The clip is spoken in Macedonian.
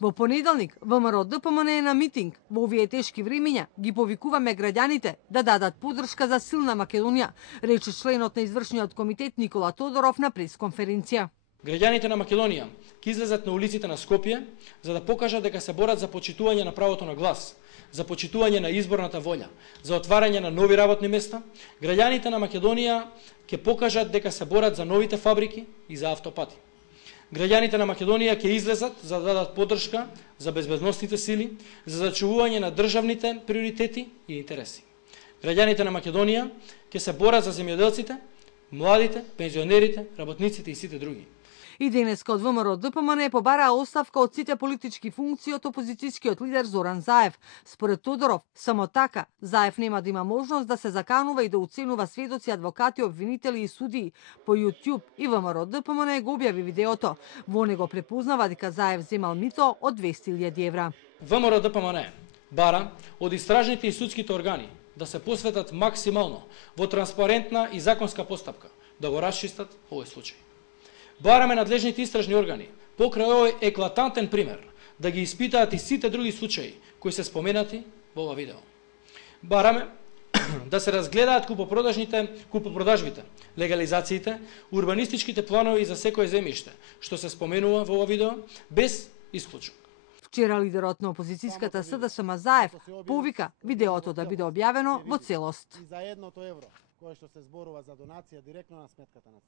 Во понеделник, ВМРО ДПМН е на митинг. Во овие тешки времиња ги повикуваме граѓаните да дадат поддршка за силна Македонија, рече членот на извршниот комитет Никола Тодоров на пресконференција. Граѓаните на Македонија ќе излезат на улиците на Скопје за да покажат дека се борат за почитување на правото на глас, за почитување на изборната волја, за отварање на нови работни места. Граѓаните на Македонија ќе покажат дека се борат за новите фабрики и за автопати. Граѓаните на Македонија ќе излезат за да дадат поддршка за безбедносните сили, за зачувување на државните приоритети и интереси. Граѓаните на Македонија ќе се борат за земјоделците, младите, пензионерите, работниците и сите други. И денеска од ВМРО ДПМН побараа оставка од сите политички функции од опозицијскиот лидер Зоран Заев. Според Тодоров, само така Заев нема да има можност да се заканува и да оценува сведоци, адвокати, обвинители и судии. По YouTube и ВМРО ДПМН го објави видеото. Во него препознава дека Заев земал мито од 200.000 евра. ВМРО ДПМН бара од истражните и судските органи да се посветат максимално во транспарентна и законска постапка да го расчистат овој случај. Бараме надлежните истражни органи покрај овој еклатантен пример да ги испитаат и сите други случаи кои се споменати во ова видео. Бараме да се разгледаат купопродажбите, легализациите, урбанистичките планови за секое земјиште што се споменува во ова видео без исклучок. Вчера лидерот на опозицијската СДСМ Заев повика видеото да биде објавено во целост. И за 1 евро кое што се зборува за донација директно на сметката на